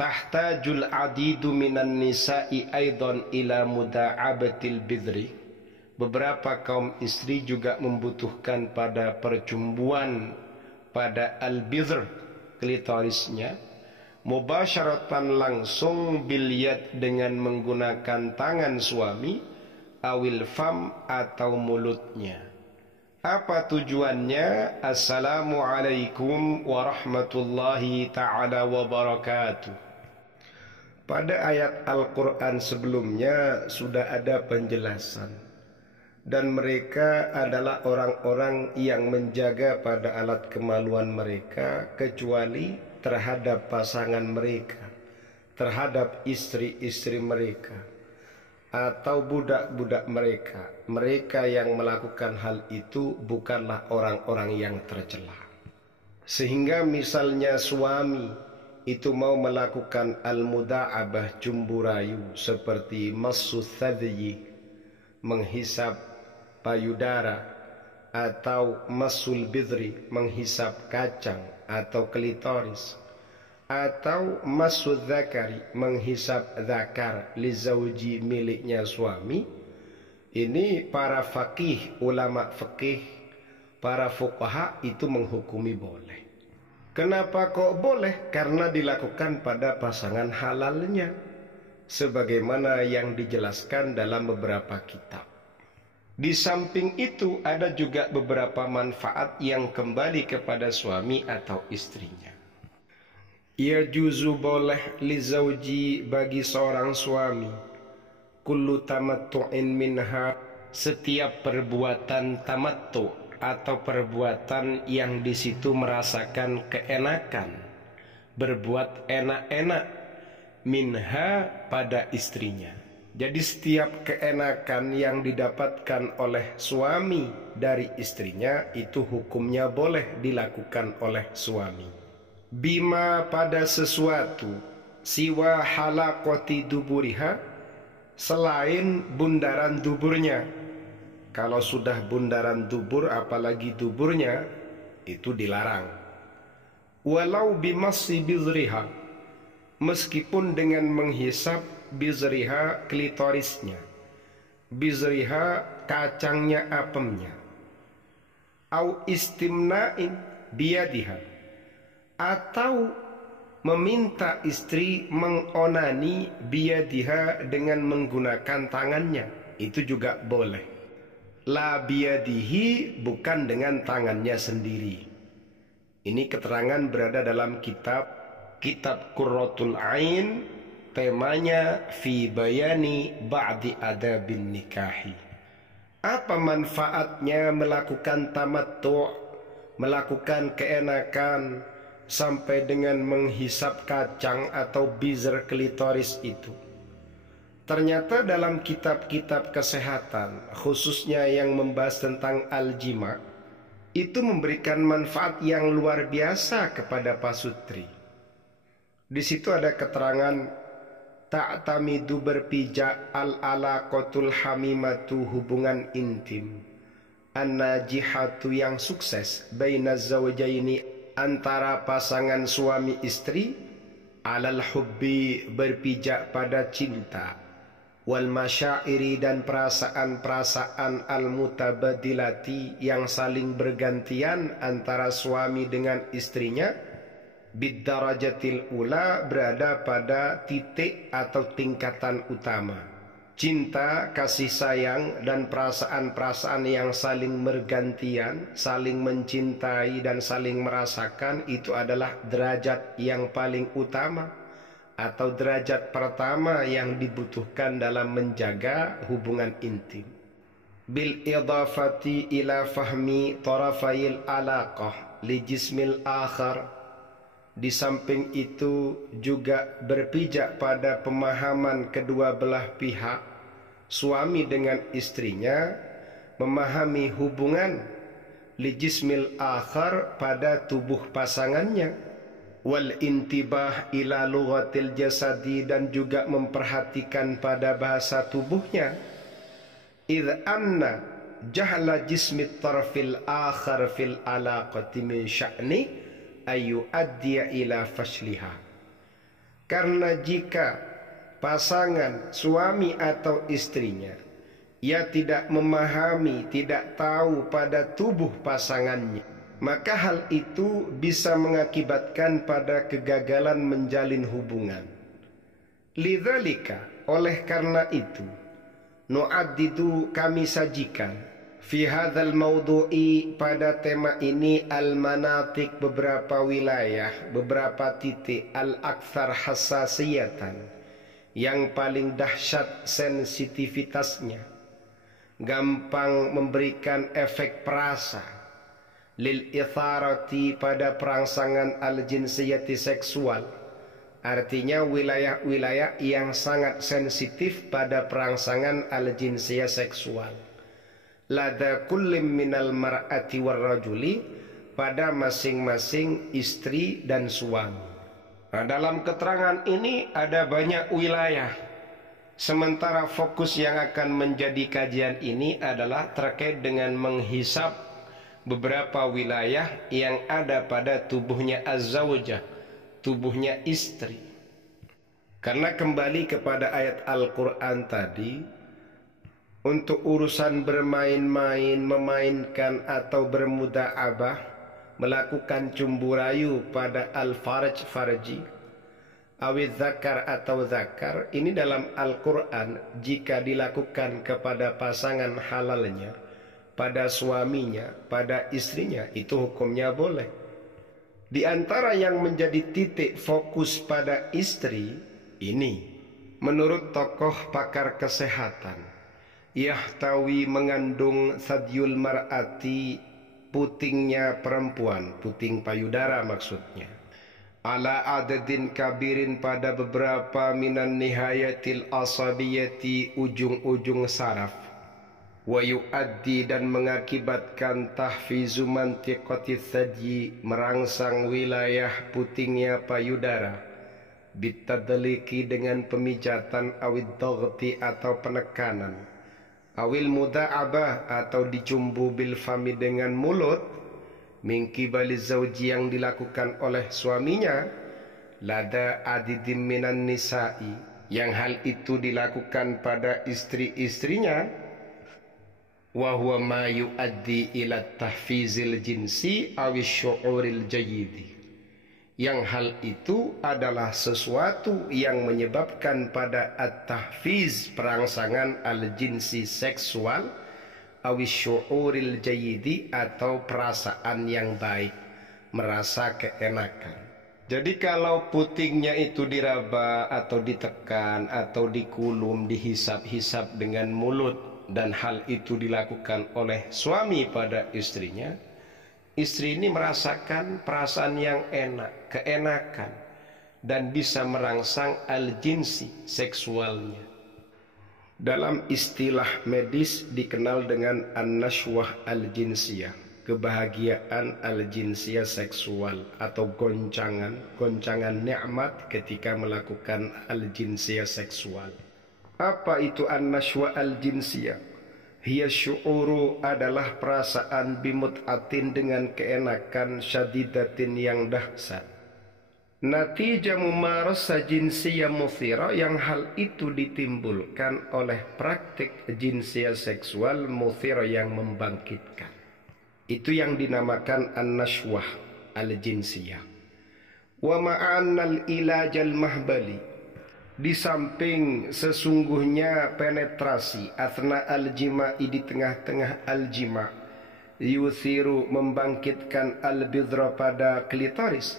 tahtajul adidu minan nisa'i aidan ila muda'abatil bidri. Beberapa kaum istri juga membutuhkan pada percumbuan pada al-bidr, klitorisnya, mubasyaratan langsung bil yad dengan menggunakan tangan suami, awil fam atau mulutnya. Apa tujuannya? Assalamualaikum warahmatullahi ta'ala wabarakatuh. Pada ayat Al-Quran sebelumnya sudah ada penjelasan. Dan mereka adalah orang-orang yang menjaga pada alat kemaluan mereka kecuali terhadap pasangan mereka, terhadap istri-istri mereka, atau budak-budak mereka. Mereka yang melakukan hal itu bukanlah orang-orang yang tercela. Sehingga misalnya suami itu mau melakukan al-muda'abah, cumburayu, seperti massu thadyi, menghisap payudara, atau masul bidri, menghisap kacang atau klitoris, atau masul dzakari, menghisap dzakar li zauji, miliknya suami. Ini para faqih, ulama fikih, para fuqaha itu menghukumi boleh. Kenapa kok boleh? Karena dilakukan pada pasangan halalnya, sebagaimana yang dijelaskan dalam beberapa kitab. Di samping itu ada juga beberapa manfaat yang kembali kepada suami atau istrinya. Ya juzu boleh li zauji, bagi seorang suami, kullu tamattu'in minha, setiap perbuatan tamattu atau perbuatan yang di situ merasakan keenakan, berbuat enak-enak, minha, pada istrinya. Jadi setiap keenakan yang didapatkan oleh suami dari istrinya itu hukumnya boleh dilakukan oleh suami. Bima, pada sesuatu, siwa halaqati duburiha, selain bundaran duburnya. Kalau sudah bundaran dubur, apalagi duburnya, itu dilarang. Walau bimassi bizriha, meskipun dengan menghisap bizriha, klitorisnya, bizriha, kacangnya, apemnya, au istimna'in biyadiha, atau meminta istri mengonani biyadiha, dengan menggunakan tangannya, itu juga boleh. La biyadihi, bukan dengan tangannya sendiri. Ini keterangan berada dalam kitab Qurratul Ain, temanya fi bayani ba'di adabin nikahi. Apa manfaatnya melakukan tamattu', melakukan keenakan sampai dengan menghisap kacang atau bizar klitoris itu? Ternyata dalam kitab-kitab kesehatan, khususnya yang membahas tentang al-jima, itu memberikan manfaat yang luar biasa kepada pasutri. Di situ ada keterangan ta'tamidu, berpijak, al-alaqatul hamimatu, hubungan intim, an-najihatu, yang sukses, bainaz zawjaini, antara pasangan suami istri, alal hubbi, berpijak pada cinta, wal masyairi, dan perasaan-perasaan al-mutabadilati, yang saling bergantian antara suami dengan istrinya, bid-darajatil ula, berada pada titik atau tingkatan utama. Cinta, kasih sayang, dan perasaan-perasaan yang saling bergantian, saling mencintai dan saling merasakan, itu adalah derajat yang paling utama atau derajat pertama yang dibutuhkan dalam menjaga hubungan intim. Bil idafati ila fahmi tarafayil alaqah li jismil akhar, di samping itu juga berpijak pada pemahaman kedua belah pihak, suami dengan istrinya memahami hubungan li jismil akhar, pada tubuh pasangannya, wal intibah ila lughatil jasadi, dan juga memperhatikan pada bahasa tubuhnya. Idh anna jahla jismi tarfil akhar fil alaqati min sya'ni ayu addiya ila fashliha, Karena jika pasangan suami atau istrinya ia tidak memahami, tidak tahu pada tubuh pasangannya, maka hal itu bisa mengakibatkan pada kegagalan menjalin hubungan. Lidzalika, oleh karena itu, nu'addidu, kami sajikan fi hadzal mawdu'i, pada tema ini, al-manatik, beberapa wilayah, beberapa titik, al-aktsar hassasiyatan, yang paling dahsyat sensitivitasnya, gampang memberikan efek perasa, lil itharati, pada perangsangan al-jinsiyati, seksual. Artinya wilayah-wilayah yang sangat sensitif pada perangsangan al-jinsiyah seksual. Lada kullim minal mar'ati warrajuli, pada masing-masing istri dan suami. Nah, dalam keterangan ini ada banyak wilayah. Sementara fokus yang akan menjadi kajian ini adalah terkait dengan menghisap beberapa wilayah yang ada pada tubuhnya az-zawjah, tubuhnya istri. Karena kembali kepada ayat Al-Quran tadi, untuk urusan bermain-main, memainkan atau bermuda'abah, melakukan cumbu rayu pada al-farj, farji, awid zakar atau zakar, ini dalam Al-Quran jika dilakukan kepada pasangan halalnya, pada suaminya, pada istrinya, itu hukumnya boleh. Di antara yang menjadi titik fokus pada istri ini, menurut tokoh pakar kesehatan, yahtawi, mengandung sadyul mar'ati, putingnya perempuan, puting payudara maksudnya, ala adadin kabirin, pada beberapa minan nihayatil asabiyati, ujung-ujung saraf, wa yuaddi, dan mengakibatkan tahfizu mantiqati thadyi, merangsang wilayah putingnya payudara, bitadliki, dengan pemijatan, awid dhaghti, atau penekanan, awil muda'abah, atau dicumbu bil fami, dengan mulut, mingki bali zauji, yang dilakukan oleh suaminya, lada adidim minan nisa'i, yang hal itu dilakukan pada istri-istrinya, wa huwa ma yuaddi ila tahfizil jinsi awis syu'uril jayyidi, yang hal itu adalah sesuatu yang menyebabkan pada at-tahfiz, perangsangan al-jinsi seksual, awis syu'uril jayyidi, atau perasaan yang baik, merasa keenakan. Jadi kalau putingnya itu diraba atau ditekan atau dikulum, dihisap-hisap dengan mulut, dan hal itu dilakukan oleh suami pada istrinya, istri ini merasakan perasaan yang enak, keenakan, dan bisa merangsang al-jinsi, seksualnya. Dalam istilah medis dikenal dengan an-nashwah al-jinsiyah, kebahagiaan al-jinsiyah seksual, atau goncangan nikmat ketika melakukan al-jinsiyah seksual. Apa itu an-nashwah al-jinsiyah? Hiya syu'uru, adalah perasaan bimut'atin, dengan keenakan, syadidatin, yang dahsyat, natijah mumarasa jinsiyah muthira, yang hal itu ditimbulkan oleh praktik jinsiyah seksual muthira, yang membangkitkan. Itu yang dinamakan an-nashwah al-jinsiyah. Wa ma'annal ilajal mahbali, di samping sesungguhnya penetrasi athna al-jima'i, di tengah-tengah al-jima', yuthiru, membangkitkan al-bidra, pada klitoris,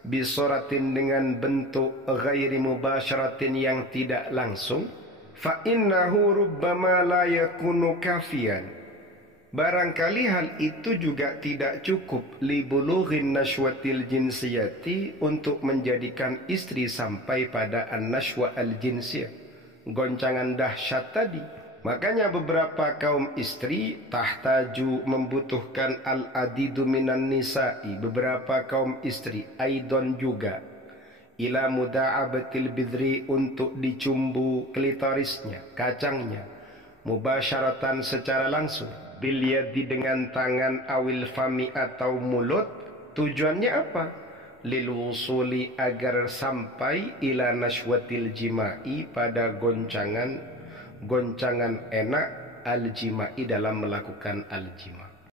bisoratin, dengan bentuk ghairi mubasyaratin, yang tidak langsung, fa innahu rubbama la yakunu kafian, barangkali hal itu juga tidak cukup, li bulughin nashwatil jinsiyati, untuk menjadikan istri sampai pada an-nashwa al-jinsiyah, goncangan dahsyat tadi. Makanya beberapa kaum istri tahtaju, membutuhkan al-adidu minan nisa'i, beberapa kaum istri aidon juga, ila muda'abatil bidri, untuk dicumbu klitorisnya, kacangnya, mubasyaratan, secara langsung, bil yadi, dengan tangan, awil fami, atau mulut. Tujuannya apa? lil wusuli agar sampai ila nashwatil jima'i pada goncangan enak al jima'i dalam melakukan al jima'.